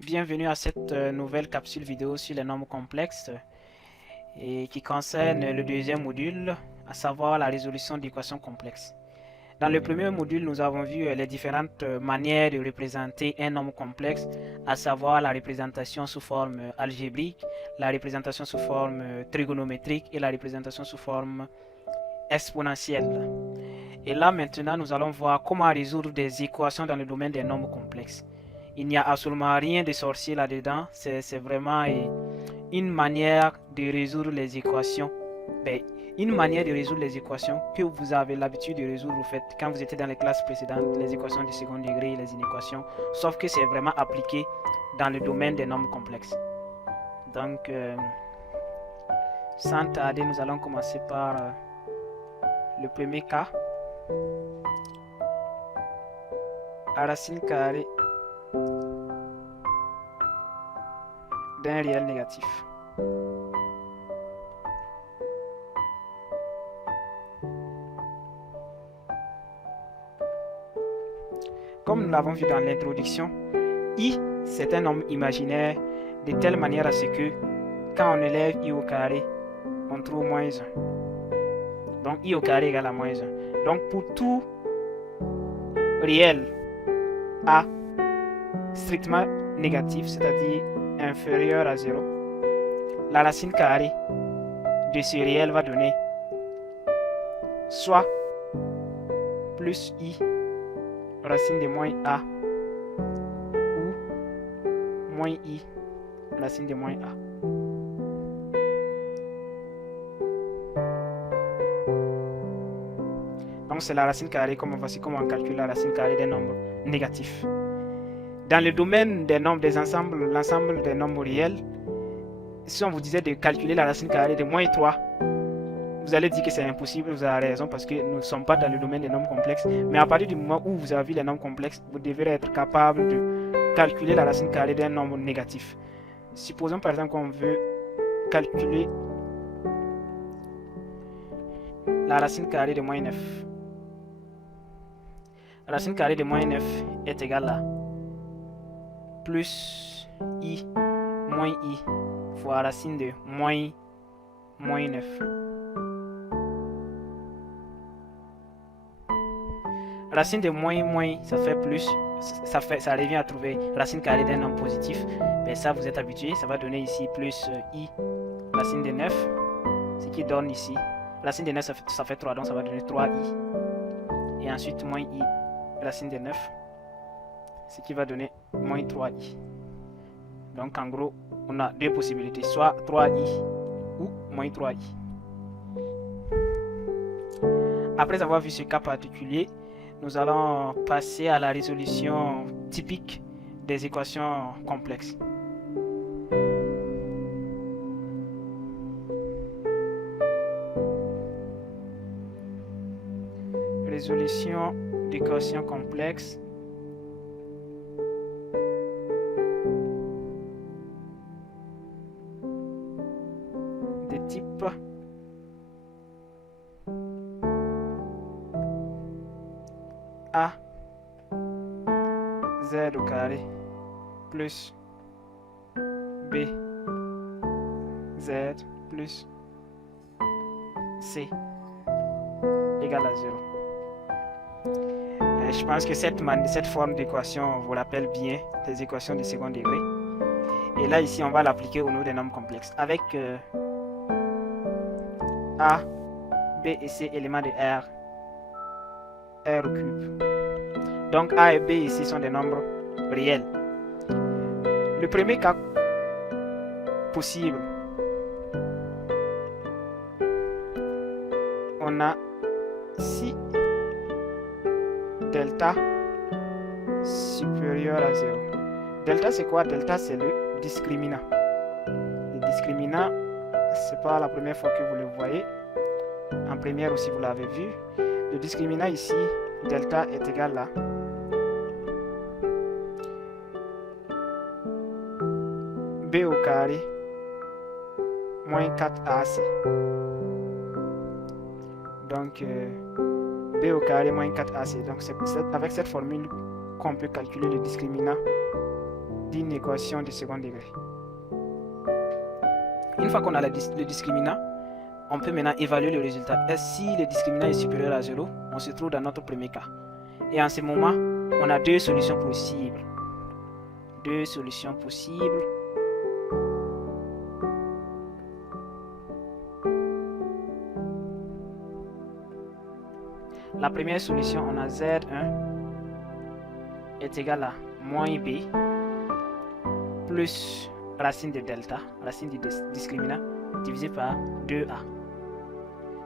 Bienvenue à cette nouvelle capsule vidéo sur les nombres complexes et qui concerne le deuxième module, à savoir la résolution d'équations complexes. Dans le premier module, nous avons vu les différentes manières de représenter un nombre complexe, à savoir la représentation sous forme algébrique, la représentation sous forme trigonométrique et la représentation sous forme exponentielle. Et là maintenant, nous allons voir comment résoudre des équations dans le domaine des nombres complexes. Il n'y a absolument rien de sorcier là-dedans, c'est vraiment une manière de résoudre les équations. Ben, une manière de résoudre les équations que vous avez l'habitude de résoudre au fait quand vous étiez dans les classes précédentes, les équations du second degré, les inéquations, sauf que c'est vraiment appliqué dans le domaine des nombres complexes. Donc, sans tarder, nous allons commencer par le premier cas. La racine carrée d'un réel négatif. Comme nous l'avons vu dans l'introduction, I c'est un nombre imaginaire de telle manière à ce que quand on élève I au carré, on trouve moins 1. Donc I au carré égale à moins 1. Donc pour tout réel A strictement négatif, c'est-à-dire inférieur à 0, la racine carrée de ce réel va donner soit plus I racine de moins A ou moins I racine de moins A. Donc c'est la racine carrée, voici comment on calcule la racine carrée des nombres négatifs. Dans le domaine des nombres des ensembles, l'ensemble des nombres réels, si on vous disait de calculer la racine carrée de moins 3, vous allez dire que c'est impossible, vous avez raison parce que nous ne sommes pas dans le domaine des nombres complexes. Mais à partir du moment où vous avez vu les nombres complexes, vous devrez être capable de calculer la racine carrée d'un nombre négatif. Supposons par exemple qu'on veut calculer la racine carrée de moins 9. La racine carrée de moins 9 est égale à plus I moins I fois racine de moins 9. Racine de moins, ça fait plus, ça revient à trouver racine carrée d'un nombre positif. Mais ça, vous êtes habitué, ça va donner ici plus I racine de 9, ce qui donne ici. Racine de 9, ça fait 3, donc ça va donner 3I. Et ensuite, moins I racine de 9, ce qui va donner moins 3I. Donc en gros, on a deux possibilités, soit 3I ou moins 3I. Après avoir vu ce cas particulier, nous allons passer à la résolution typique des équations complexes. Résolution d'équations complexes de type A Z au carré plus B Z plus C égale à 0. Je pense que cette forme d'équation vous rappelle bien les équations du second degré. Et là, ici, on va l'appliquer au niveau des nombres complexes. Avec A, B et C éléments de R au cube. Donc A et B ici sont des nombres réels. Le premier cas possible, on a si delta supérieur à 0. Delta c'est quoi? Delta c'est le discriminant. Le discriminant, c'est pas la première fois que vous le voyez. En première aussi vous l'avez vu. Le discriminant ici, delta est égal à B au carré moins 4AC. Donc B au carré moins 4AC. Donc c'est avec cette formule qu'on peut calculer le discriminant d'une équation de second degré. Une fois qu'on a le discriminant, on peut maintenant évaluer le résultat. Et si le discriminant est supérieur à 0, on se trouve dans notre premier cas. Et en ce moment, on a deux solutions possibles. Deux solutions possibles. La première solution, on a Z1 est égal à moins B plus racine de delta, racine du discriminant, divisé par 2A.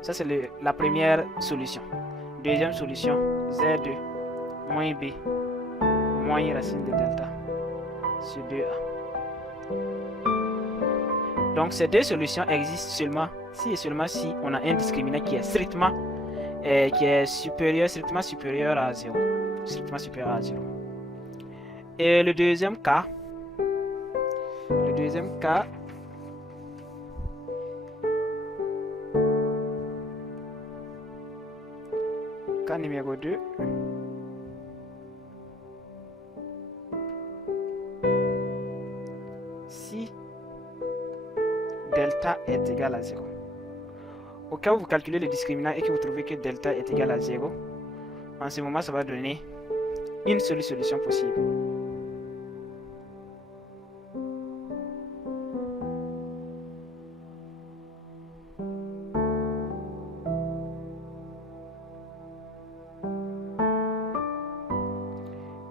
Ça, c'est la première solution. Deuxième solution, Z2 moins B moins racine de delta sur 2A. Donc, ces deux solutions existent seulement si et seulement si on a un discriminant qui est strictement supérieur à 0. Strictement supérieur à 0. Et le deuxième cas, cas numéro 2, si delta est égal à 0. Au cas où vous calculez le discriminant et que vous trouvez que delta est égal à 0, en ce moment, ça va donner une seule solution possible.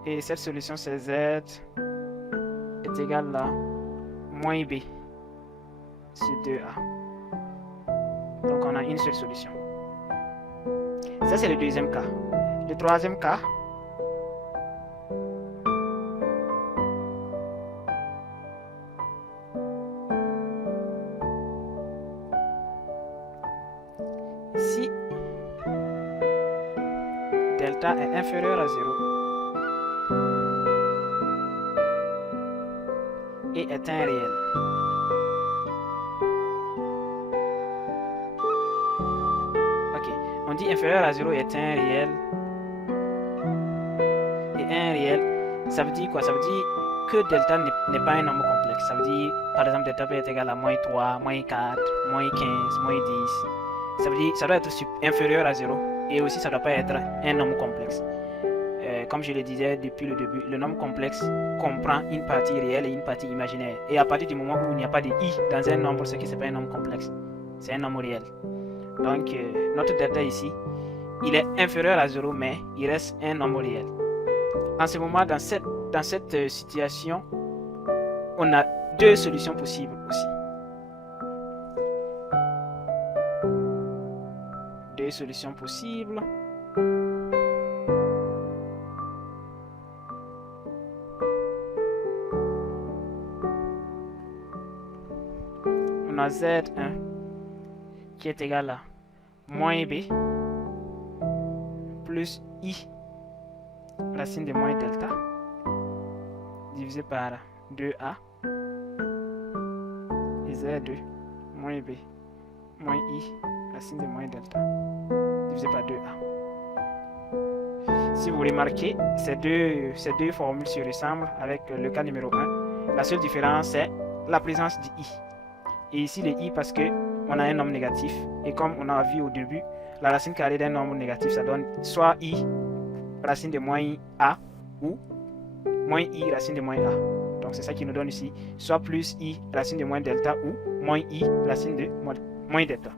Et cette solution, c'est Z est égal à moins B sur 2A. Donc, on a une seule solution. Ça, c'est le deuxième cas. Le troisième cas, si delta est inférieur à 0 et est un réel. On dit inférieur à 0 est un réel. Et un réel, ça veut dire quoi? Ça veut dire que delta n'est pas un nombre complexe. Ça veut dire, par exemple, delta peut être égal à moins 3, moins 4, moins 15, moins 10. Ça veut dire ça doit être inférieur à 0. Et aussi, ça ne doit pas être un nombre complexe. Comme je le disais depuis le début, le nombre complexe comprend une partie réelle et une partie imaginaire. Et à partir du moment où il n'y a pas de i dans un nombre, c'est que ce n'est pas un nombre complexe. C'est un nombre réel. Donc, notre delta ici, il est inférieur à 0, mais il reste un nombre réel. En ce moment, dans cette situation, on a deux solutions possibles aussi. Deux solutions possibles. On a Z1 qui est égal à moins B plus I racine de moins delta divisé par 2A et Z2 moins B moins I racine de moins delta divisé par 2A. Si vous remarquez, ces deux formules se ressemblent avec le cas numéro 1. La seule différence, c'est la présence du I. Et ici, le I parce que on a un nombre négatif. Et comme on a vu au début, la racine carrée d'un nombre négatif, ça donne soit I racine de moins A ou moins I racine de moins A. Donc c'est ça qui nous donne ici soit plus I racine de moins delta ou moins I racine de moins delta.